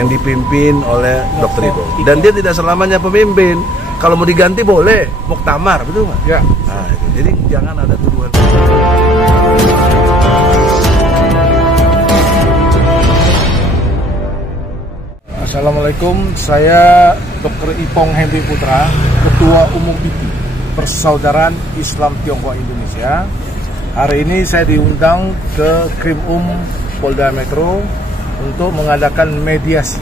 yang dipimpin oleh Dr. Ibo. Dan dia tidak selamanya pemimpin. Kalau mau diganti boleh, muktamar, betul nggak? Ya. Nah, itu. Jadi jangan ada tuduhan. Assalamualaikum, saya Dr. Ipong Henry Putra, Ketua Umum PITI, Persaudaraan Islam Tionghoa Indonesia. Hari ini saya diundang ke Krimum Polda Metro untuk mengadakan mediasi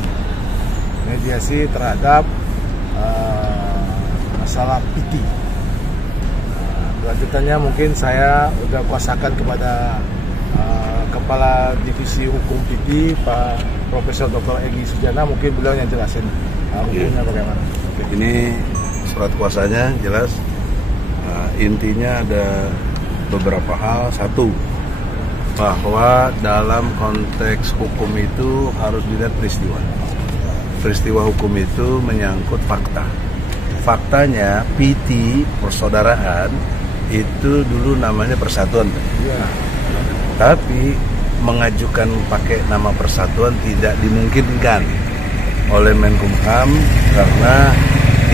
terhadap masalah PITI. Lanjutannya mungkin saya sudah kuasakan kepada Kepala Divisi Hukum PITI, Pak Profesor Dr. Egy Sujana, mungkin beliau yang jelasin hukumnya bagaimana. Ini surat kuasanya jelas, intinya ada beberapa hal. Satu, bahwa dalam konteks hukum itu harus dilihat peristiwa. Peristiwa hukum itu menyangkut fakta. Faktanya PITI, persaudaraan, itu dulu namanya persatuan. Ya. Tapi mengajukan pakai nama persatuan tidak dimungkinkan oleh Menkumham karena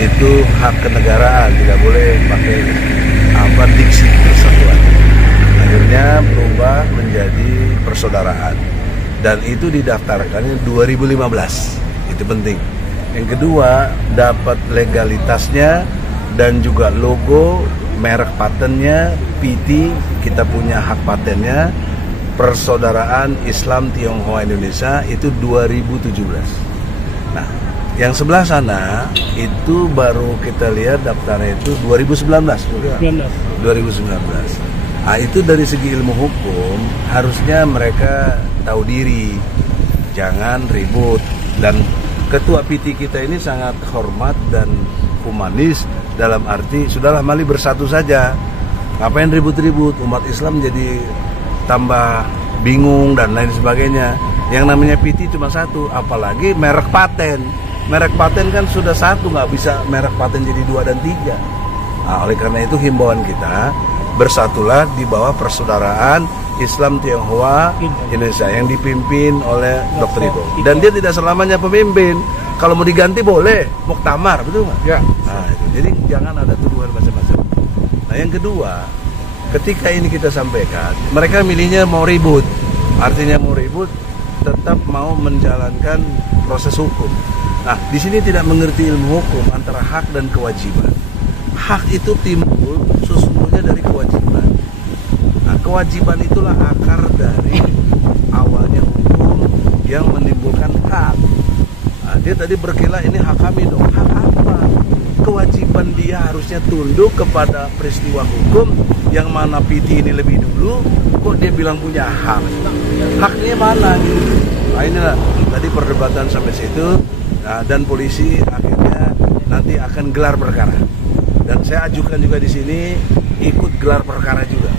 itu hak kenegaraan, tidak boleh pakai diksi persatuan. Akhirnya berubah menjadi persaudaraan dan itu didaftarkannya 2015. Itu penting. Yang kedua, dapat legalitasnya dan juga logo, merek patennya PITI, kita punya hak patennya. Persaudaraan Islam Tionghoa Indonesia itu 2017. Nah, yang sebelah sana itu baru kita lihat daftarnya itu 2019. 2019. Nah, itu dari segi ilmu hukum harusnya mereka tahu diri, jangan ribut. Dan ketua PITI kita ini sangat hormat dan humanis dalam arti sudahlah, mari bersatu saja. Ngapain ribut-ribut? Umat Islam jadi tambah bingung dan lain sebagainya. Yang namanya PITI cuma satu, apalagi merek paten. Merek paten kan sudah satu, nggak bisa merek paten jadi 2 dan 3. Nah, oleh karena itu himbauan kita, bersatulah di bawah Persaudaraan Islam Tionghoa Indonesia yang dipimpin oleh Dr. Ibo. Dan dia tidak selamanya pemimpin. Kalau mau diganti boleh, muktamar, betul nggak? Ya. Nah, itu. Jadi jangan ada tuduhan macam-macam. Nah, yang kedua, ketika ini kita sampaikan, mereka milihnya mau ribut. Artinya mau ribut, tetap mau menjalankan proses hukum. Nah, di sini tidak mengerti ilmu hukum antara hak dan kewajiban. Hak itu timbul sesungguhnya dari kewajiban. Nah, kewajiban itulah akar dari awalnya hukum yang menimbulkan hak. Nah, dia tadi berkila ini hak kami dong. Hak apa? Kewajiban dia harusnya tunduk kepada peristiwa hukum yang mana PITI ini lebih dulu, kok dia bilang punya hak. Haknya mana? Nah, inilah tadi perdebatan sampai situ. Nah, dan polisi akhirnya nanti akan gelar perkara. Dan saya ajukan juga di sini ikut gelar perkara juga.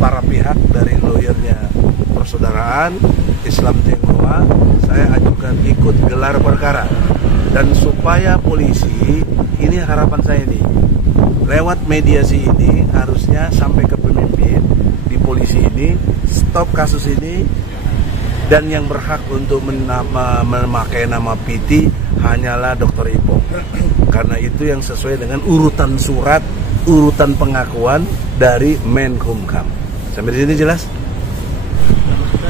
Para pihak dari lawyernya Persaudaraan Islam Tionghoa, saya ajukan ikut gelar perkara. Dan supaya polisi, ini harapan saya nih, lewat mediasi ini harusnya sampai ke pemimpin di polisi ini, stop kasus ini, dan yang berhak untuk memakai nama PITI hanyalah Dr. Ipong. Karena itu yang sesuai dengan urutan surat, urutan pengakuan dari Menkumham. Sampai di sini jelas?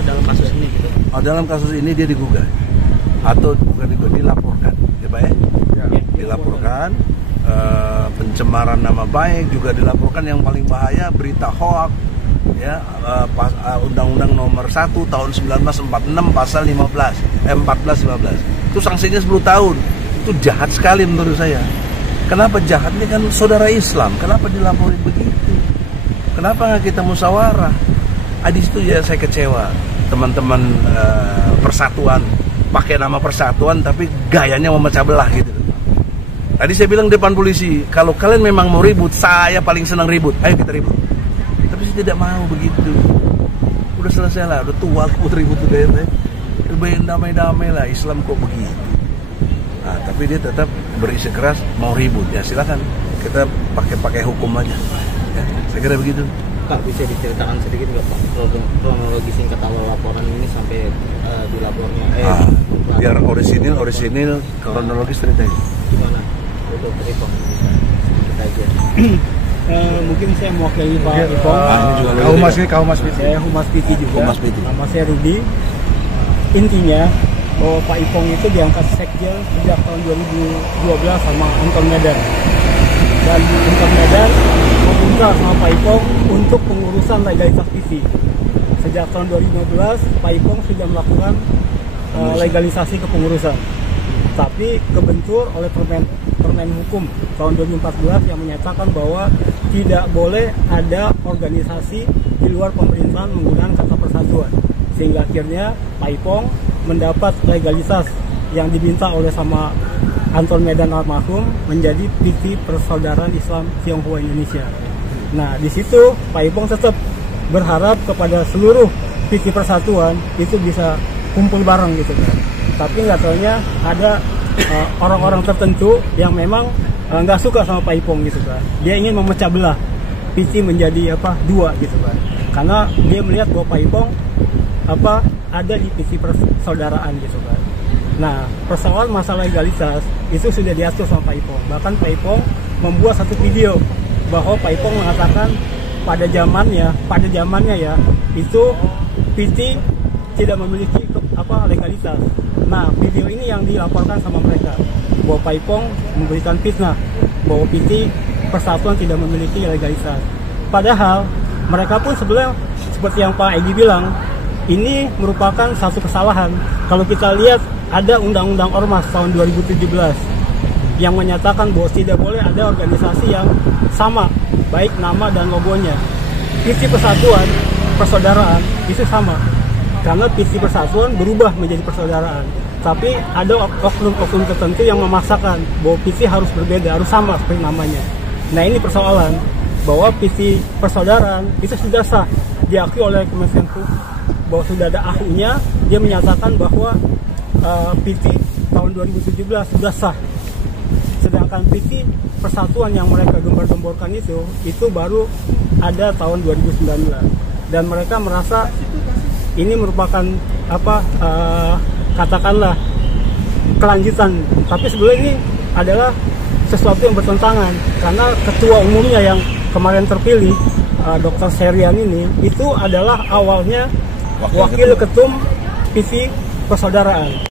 Dalam kasus ini gitu. Oh, dalam kasus ini dia digugat atau bukan digugat, dilaporkan, ya Pak ya? Dilaporkan. Pencemaran nama baik juga dilaporkan. Yang paling bahaya berita hoax, ya, Undang-Undang Nomor 1 Tahun 1946 Pasal 14-15 itu sanksinya 10 tahun. Itu jahat sekali menurut saya. Kenapa jahat? Ini kan saudara Islam, kenapa dilaporin begitu? Kenapa nggak kita musyawarah? Di situ ya saya kecewa, teman-teman persatuan pakai nama persatuan tapi gayanya memecah belah gitu. Tadi saya bilang depan polisi, kalau kalian memang mau ribut, saya paling senang ribut, ayo kita ribut. Tapi saya tidak mau begitu. Udah selesai lah, udah tua aku ribut udah ya. Lebih damai-damai lah, Islam kok begitu. Nah, tapi dia tetap berisi keras mau ribut, ya silakan kita pakai hukum aja. Ya, saya kira begitu. Kak, bisa diceritakan sedikit nggak Pak kronologi singkat awal laporan ini sampai dilapornya? Biar orisinil kronologis ceritanya. Gimana? Untuk Ipong bisa sedikit aja. Mungkin saya mewakili Pak Ipong. Kau Mas Piti. Saya Humas Piti juga. Humas Piti. Nama saya Rudi. Intinya bahwa Pak Ipong itu diangkat sekjen sejak tahun 2012 sama Anton Medan. Dan Anton Medan meminta sama Pak Ipong untuk pengurusan legalitas PT. Sejak tahun 2015 Pak Ipong sudah melakukan legalisasi kepengurusan. Tapi kebentur oleh Permen Hukum tahun 2014 yang menyatakan bahwa tidak boleh ada organisasi di luar pemerintahan menggunakan kata persatuan. Sehingga akhirnya Pak Ipong mendapat legalitas yang diminta oleh sama Anton Medan almarhum menjadi PT Persaudaraan Islam Tionghoa Indonesia. Nah, di situ Pak Ipong tetap berharap kepada seluruh PT Persatuan itu bisa kumpul bareng gitu kan. Tapi nggak taunya ada orang-orang tertentu yang memang nggak suka sama Pak Ipong gitu kan. Dia ingin memecah belah PT menjadi dua gitu kan. Karena dia melihat bahwa Pak Ipong ada di PT Persaudaraan gitu kan. Nah, persoalan masalah legalitas itu sudah diatur sama Pak Ipong. Bahkan Pak Ipong membuat satu video bahwa Pak Ipong mengatakan pada zamannya ya itu PT tidak memiliki legalitas. Nah, video ini yang dilaporkan sama mereka bahwa Pak Ipong memberikan fitnah bahwa PT Persatuan tidak memiliki legalitas. Padahal mereka pun sebenarnya seperti yang Pak Egi bilang, ini merupakan satu kesalahan. Kalau kita lihat ada Undang-Undang Ormas tahun 2017 yang menyatakan bahwa tidak boleh ada organisasi yang sama, baik nama dan logonya. PT Persatuan, Persaudaraan itu sama. Karena PT Persatuan berubah menjadi Persaudaraan. Tapi ada oknum-oknum tertentu yang memaksakan bahwa PT harus berbeda, harus sama seperti namanya. Nah, ini persoalan bahwa PT Persaudaraan itu sudah sah, diakui oleh Kementerian Hukum bahwa sudah ada ahunya. Dia menyatakan bahwa PT tahun 2017 sudah sah. Sedangkan PT Persatuan yang mereka gembar-gemborkan itu baru ada tahun 2019. Dan mereka merasa ini merupakan katakanlah kelanjutan. Tapi sebenarnya ini adalah sesuatu yang bertentangan karena ketua umumnya yang kemarin terpilih Dr. Serian ini itu adalah awalnya wakil ketum PT Persaudaraan.